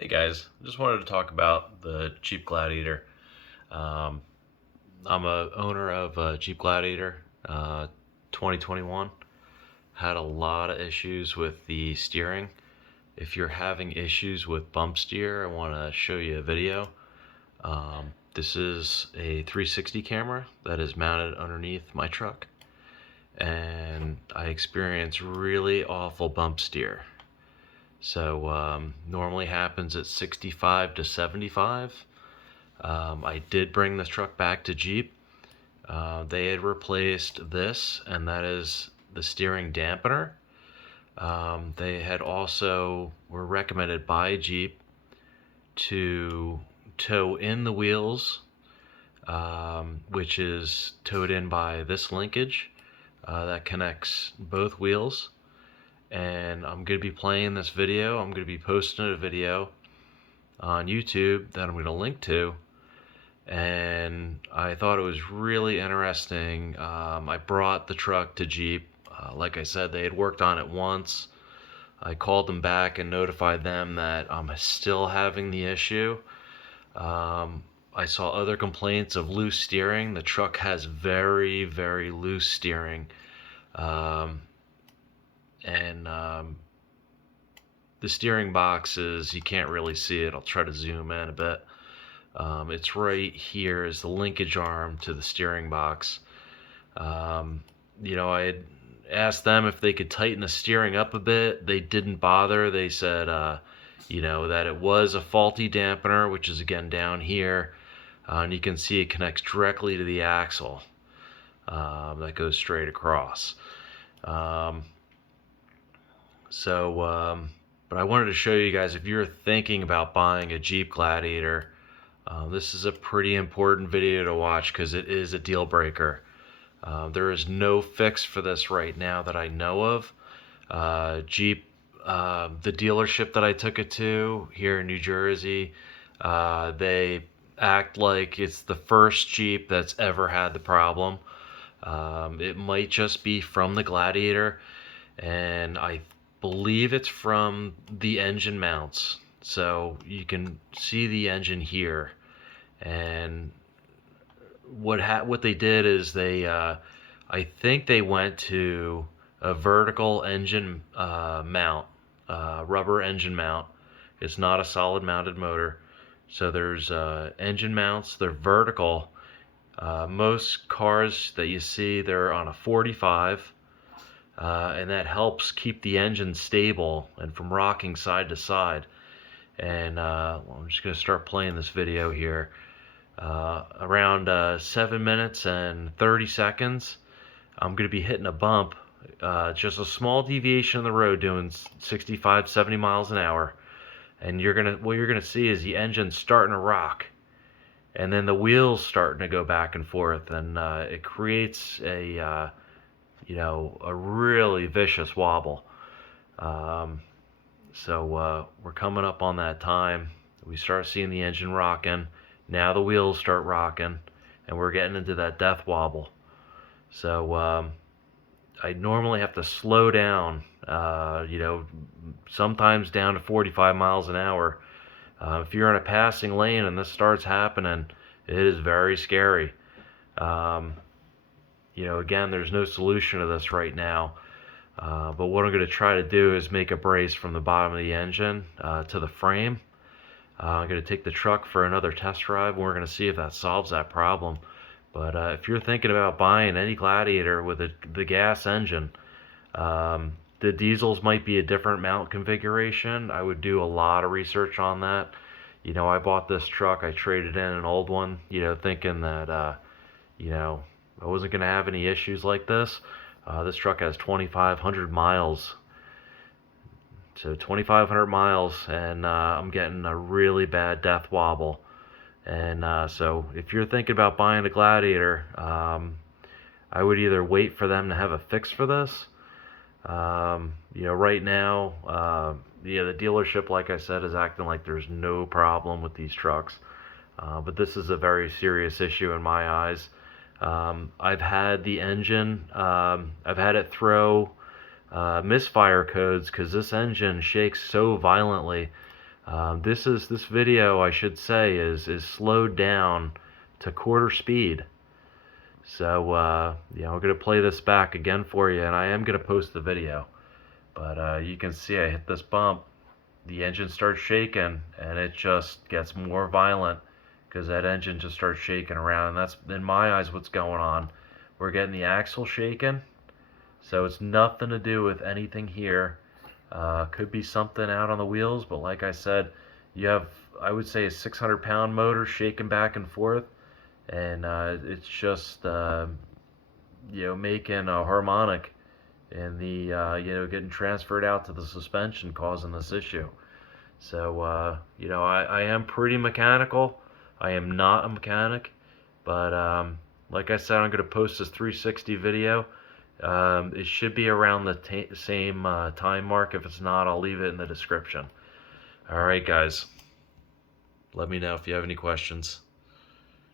Hey guys, just wanted to talk about the Jeep Gladiator. Um, I'm a owner of a Jeep Gladiator, 2021. Had a lot of issues with the steering. If you're having issues with bump steer, I want to show you a video. This is a 360 camera that is mounted underneath my truck, and I experience really awful bump steer. So normally happens at 65 to 75. I did bring this truck back to Jeep. They had replaced this, and that is the steering dampener. They had also were recommended by Jeep to tow in the wheels, which is towed in by this linkage that connects both wheels. And I'm going to be playing this video. I'm going to be posting a video on YouTube that I'm going to link to, and I thought it was really interesting. I brought the truck to Jeep. Like I said, they had worked on it once. I called them back and notified them that I'm still having the issue. I saw other complaints of loose steering. The truck has very, very loose steering. Um, and the steering box is, you can't really see it. I'll try to zoom in a bit. It's right here is the linkage arm to the steering box. Um, I had asked them if they could tighten the steering up a bit. They didn't bother. They said, that it was a faulty dampener, which is again down here. And you can see it connects directly to the axle that goes straight across. Um, but I wanted to show you guys, if you're thinking about buying a Jeep Gladiator, this is a pretty important video to watch because it is a deal breaker. There is no fix for this right now that I know of. Jeep, the dealership that I took it to here in New Jersey, they act like it's the first Jeep that's ever had the problem. It might just be from the Gladiator, and I believe it's from the engine mounts. So you can see the engine here, and what they did is I think they went to a vertical engine mount, rubber engine mount. It's not a solid mounted motor. So there's engine mounts. They're vertical. Most cars that you see, they're on a 45, and that helps keep the engine stable and from rocking side to side. And well, I'm just going to start playing this video here. Around 7 minutes and 30 seconds, I'm going to be hitting a bump, just a small deviation on the road, doing 65, 70 miles an hour. And what you're gonna see is the engine starting to rock, and then the wheels starting to go back and forth, and it creates a really vicious wobble. So we're coming up on that time. We start seeing the engine rocking. Now the wheels start rocking, and we're getting into that death wobble. So I normally have to slow down, sometimes down to 45 miles an hour. If you're in a passing lane and this starts happening, it is very scary. Again, there's no solution to this right now. But what I'm going to try to do is make a brace from the bottom of the engine to the frame. I'm going to take the truck for another test drive, and we're going to see if that solves that problem. But if you're thinking about buying any Gladiator with the gas engine, the diesels might be a different mount configuration. I would do a lot of research on that. I bought this truck. I traded in an old one, thinking that, I wasn't going to have any issues like this. This truck has 2,500 miles. So 2,500 miles, and I'm getting a really bad death wobble. And so if you're thinking about buying a Gladiator, I would either wait for them to have a fix for this. Right now, the dealership, like I said, is acting like there's no problem with these trucks. But this is a very serious issue in my eyes. I've had the engine, I've had it throw misfire codes because this engine shakes so violently. This video, I should say, is slowed down to quarter speed. So yeah, I'm gonna play this back again for you, and I am gonna post the video. But you can see I hit this bump, the engine starts shaking, and it just gets more violent because that engine just starts shaking around, and that's, in my eyes, what's going on. We're getting the axle shaking, so it's nothing to do with anything here. Could be something out on the wheels, but like I said, you have, I would say, a 600-pound motor shaking back and forth, and it's just making a harmonic, and the getting transferred out to the suspension, causing this issue. So I am pretty mechanical. I am not a mechanic, but like I said, I'm going to post this 360 video. It should be around the same time mark. If it's not, I'll leave it in the description. Alright guys, let me know if you have any questions.